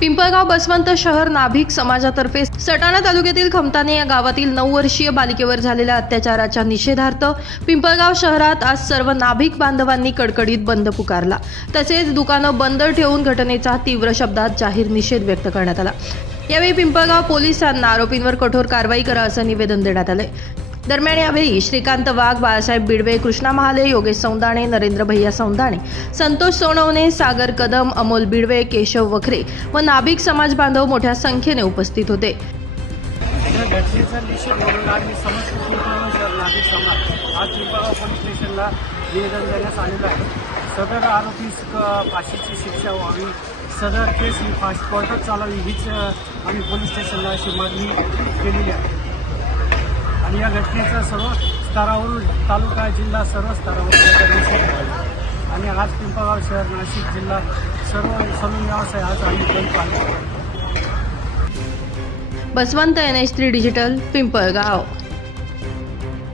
पिंपळगाव बसवंत शहर नाभिक समाजातर्फे सटाणा तालुक्यातील खमताणे या गावातील 9 वर्षीय बालिकेवर झालेल्या अत्याचाराच्या निषेधार्थ पिंपळगाव शहरात आज सर्व नाभिक बांधवांनी कडकडीत बंद पुकारला। तसेच दुकानं बंद ठेवून घटनेचा तीव्र शब्दात जाहीर निषेध व्यक्त करण्यात आला। यावेळी पिंपळगाव पोलिसांना आरोपींवर कठोर कारवाई करा असं निवेदन देण्यात आले। दरम्यान यावेळी श्रीकांत वाघ, बाळासाहेब बिडवे, कृष्णा महाले, योगेश सौंदाणे, नरेंद्र भैया सौंदाणे, संतोष सोनवणे, सागर कदम, अमोल बिडवे, केशव वखरे व नाभिक समाज बांधव मोठ्या संख्येने उपस्थित होते। घटनेचा निषेध म्हणून आम्ही समस्त पिंपळगाव शहर नाभिक समाज आज पिंपळगाव पोलीस स्टेशनला निवेदन देण्यास आलेलं आहे। सदर आरोपीस फाशीची शिक्षा व्हावी, सदर केस ही कोर्टात चालावी हीच आम्ही पोलीस स्टेशनला अशी मागणी केलेली आहे। आणि या घटनेचा सर्व स्तरावरून तालुका जिल्हा सर्व स्तरावरून निषेध आहे। आणि आज पिंपळगाव शहर नाशिक जिल्हा सर्व व्यवसाय आज आम्ही बंद पाळले। Baswant NH3 digital Pimpalgaon.